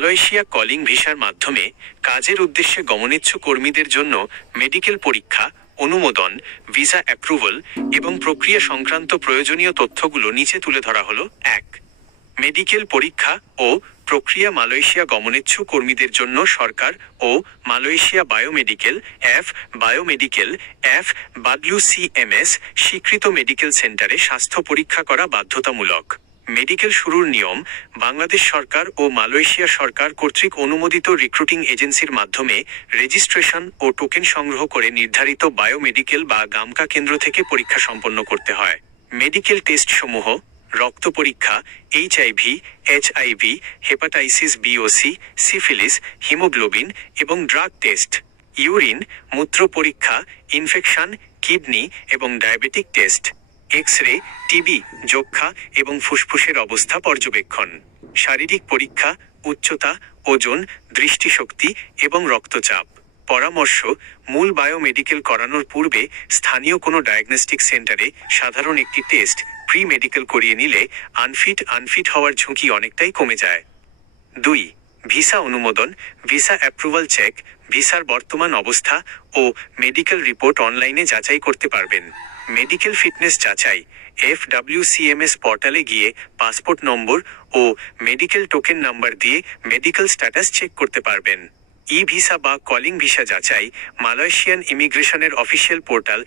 Malaysia calling ভিসার মাধ্যমে কাজের উদ্দেশ্যে গমনেচ্ছুক কর্মীদের জন্য মেডিকেল পরীক্ষা, অনুমোদন, ভিসা অ্যাপ্রুভাল এবং প্রক্রিয়া সংক্রান্ত প্রয়োজনীয় তথ্যগুলো নিচে তুলে ধরা হলো। 1. মেডিকেল পরীক্ষা ও প্রক্রিয়া। মালয়েশিয়া গমনেচ্ছুক কর্মীদের জন্য সরকার ও মালয়েশিয়া বায়োমেডিকেল স্বীকৃত মেডিকেল সেন্টারে স্বাস্থ্য পরীক্ষা করা বাধ্যতামূলক। মেডিকেল শুরুর নিয়ম: বাংলাদেশ সরকার ও মালয়েশিয়া সরকার কর্তৃক অনুমোদিত রিক্রুটিং এজেন্সির মাধ্যমে রেজিস্ট্রেশন ও টোকেন সংগ্রহ করে নির্ধারিত বায়োমেডিকেল বা গামকা কেন্দ্র থেকে পরীক্ষা সম্পন্ন করতে হয়। মেডিকেল টেস্ট সমূহ: রক্ত পরীক্ষা, HIV, হেপাটাইটিস বি ও সি, সিফিলিস, হিমোগ্লোবিন এবং ড্রাগ টেস্ট। ইউরিন, মূত্র পরীক্ষা, ইনফেকশন, কিডনি এবং ডায়াবেটিক টেস্ট। এক্স-রে, টিবি, যক্ষ্মা এবং ফুসফুসের অবস্থা পর্যবেক্ষণ। শারীরিক পরীক্ষা, উচ্চতা, ওজন, দৃষ্টিশক্তি এবং রক্তচাপ। পরামর্শ: মূল বায়োমেডিকেল করানোর পূর্বে স্থানীয় কোনো ডায়াগনস্টিক সেন্টারে সাধারণ একটি টেস্ট প্রি মেডিকেল করিয়ে নিলে আনফিট হওয়ার ঝুঁকি অনেকটাই কমে যায়। 2. ভিসা অনুমোদন, ভিসা অ্যাপ্রুভাল চেক। ভিসার বর্তমান অবস্থা ও মেডিকেল রিপোর্ট অনলাইনে যাচাই করতে পারবেন। মেডিকেল ফিটনেস যাচাই: FWCMS পোর্টালে গিয়ে পাসপোর্ট নম্বর ও মেডিকেল টোকেন নাম্বার দিয়ে মেডিকেল স্ট্যাটাস চেক করতে পারবেন। ভিসা বা কলিং ভিসা যাচাই: মালয়েশিয়ান ইমিগ্রেশনের অফিসিয়াল পোর্টাল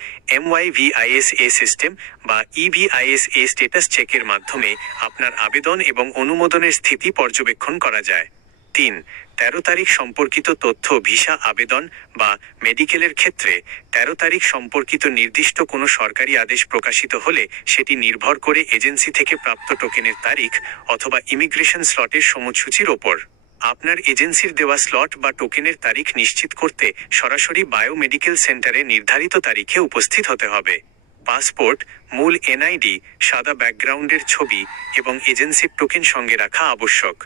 MYVISA সিস্টেম বা EVISA স্ট্যাটাস চেকের মাধ্যমে আপনার আবেদন এবং অনুমোদনের স্থিতি পর্যবেক্ষণ করা যায়। 3. 13 তারিখ সম্পর্কিত তথ্য। ভিসা আবেদন বা মেডিকেলের ক্ষেত্রে 13 তারিখ সম্পর্কিত নির্দিষ্ট কোনো সরকারি আদেশ প্রকাশিত হলে সেটি নির্ভর করে এজেন্সি থেকে প্রাপ্ত টোকেনের তারিখ অথবা ইমিগ্রেশন স্লটের সময়সূচির ওপর। আপনার এজেন্সির দেওয়া স্লট বা টোকেনের তারিখ নিশ্চিত করতে সরাসরি বায়োমেডিকেল সেন্টারে নির্ধারিত তারিখে উপস্থিত হতে হবে। পাসপোর্ট, মূল NID, সাদা ব্যাকগ্রাউন্ডের ছবি এবং এজেন্সির টোকেন সঙ্গে রাখা আবশ্যক।